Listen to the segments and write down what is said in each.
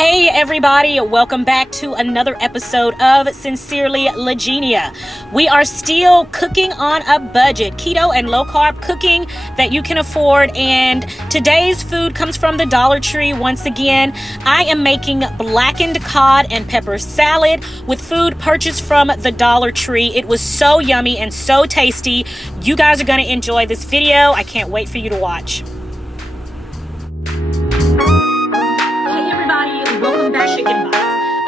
Hey everybody, welcome back to another episode of Sincerely Legenia. We are still cooking on a budget, keto and low carb cooking that you can afford, and today's food comes from the Dollar Tree once again. I am making blackened cod and pepper salad with food purchased from the Dollar Tree. It was so yummy and so tasty. You guys are going to enjoy this video. I can't wait for you to watch. Welcome back, Chicken Bites.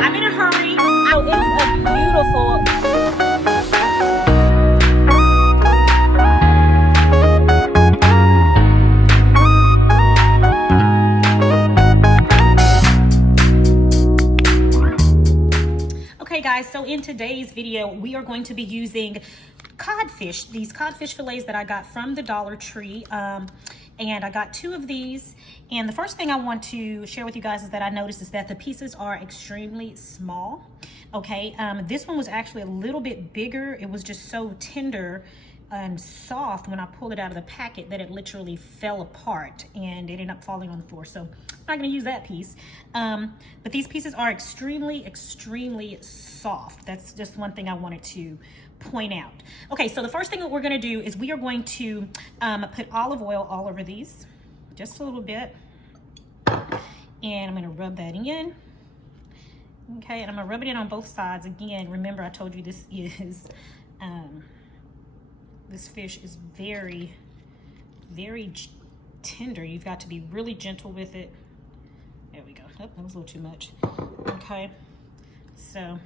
I'm in a hurry. Oh, it is a beautiful. Okay, guys. So in today's video, we are going to be using codfish. These codfish fillets that I got from the Dollar Tree. And I got 2 of these. And the first thing I want to share with you guys is that I noticed is that the pieces are extremely small. Okay, this one was actually a little bit bigger. It was just so tender and soft when I pulled it out of the packet that it literally fell apart and it ended up falling on the floor. So I'm not gonna use that piece. But these pieces are extremely soft. That's just one thing I wanted to point out. Okay, so the first thing that we're going to do is we are going to put olive oil all over these, just a little bit, and I'm going to rub that in. Okay, and I'm going to rub it in on both sides. Again, remember I told you this is this fish is very tender. You've got to be really gentle with it. There we go. Oh, that was a little too much. Okay, so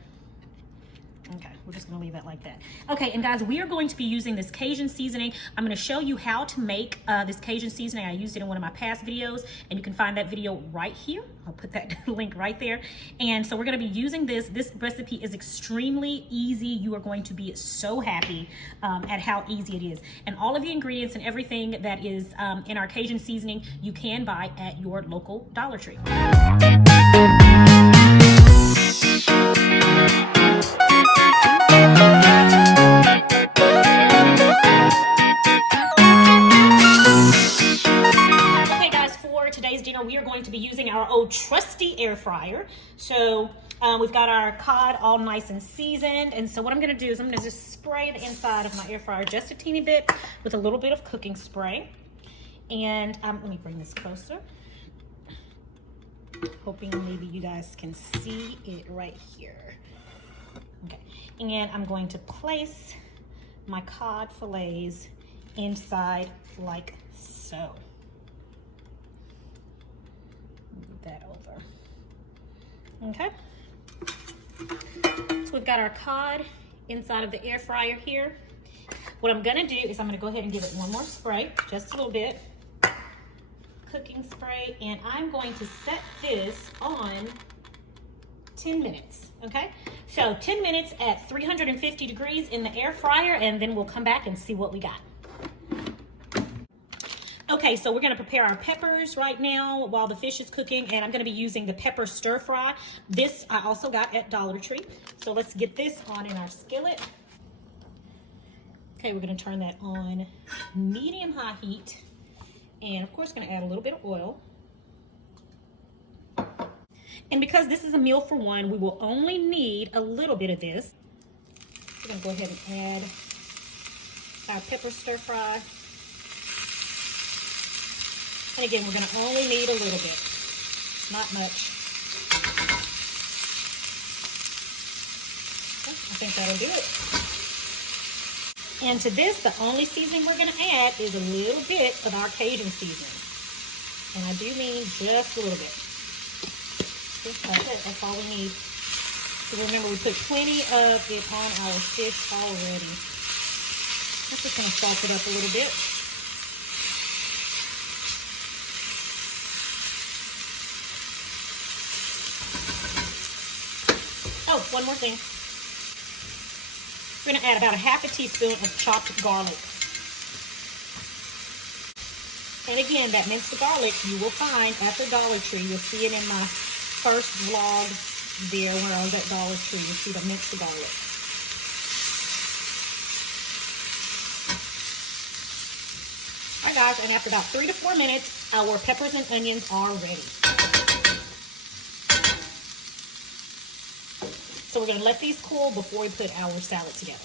okay, we're just gonna leave that like that. Okay, and guys, we are going to be using this Cajun seasoning. I'm gonna show you how to make this Cajun seasoning. I used it in one of my past videos, and you can find that video right here. I'll put that link right there. And so we're gonna be using this. This recipe is extremely easy. You are going to be so happy at how easy it is. And all of the ingredients and everything that is in our Cajun seasoning, you can buy at your local Dollar Tree. We are going to be using our old trusty air fryer. So we've got our cod all nice and seasoned. And so what I'm going to do is I'm going to just spray the inside of my air fryer just a teeny bit with a little bit of cooking spray. And let me bring this closer. Hoping maybe you guys can see it right here. Okay. And I'm going to place my cod fillets inside like so. Move that over. Okay. So we've got our cod inside of the air fryer here. What I'm gonna do is I'm gonna go ahead and give it one more spray, just a little bit. Cooking spray, and I'm going to set this on 10 minutes, okay? So 10 minutes at 350 degrees in the air fryer, and then we'll come back and see what we got. Okay, so we're gonna prepare our peppers right now while the fish is cooking, and I'm gonna be using the pepper stir fry. This I also got at Dollar Tree. So let's get this on in our skillet. Okay, we're gonna turn that on medium-high heat. And of course, gonna add a little bit of oil. And because this is a meal for one, we will only need a little bit of this. We're gonna go ahead and add our pepper stir fry. And again, we're gonna only need a little bit, not much. I think that'll do it. And to this, the only seasoning we're gonna add is a little bit of our Cajun seasoning. And I do mean just a little bit. That's it, that's all we need. So remember, we put plenty of it on our fish already. I'm just gonna salt it up a little bit. Oh, one more thing. We're going to add about a half a teaspoon of chopped garlic. And again, that minced garlic you will find at the Dollar Tree. You'll see it in my first vlog there where I was at Dollar Tree. You'll see the minced garlic. All right, guys, and after about 3 to 4 minutes, our peppers and onions are ready. So we're gonna let these cool before we put our salad together.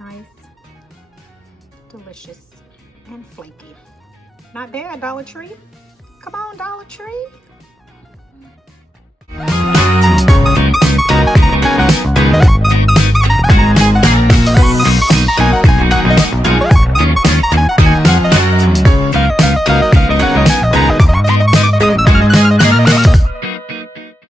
Nice, delicious, and flaky. Not bad, Dollar Tree. Come on, Dollar Tree.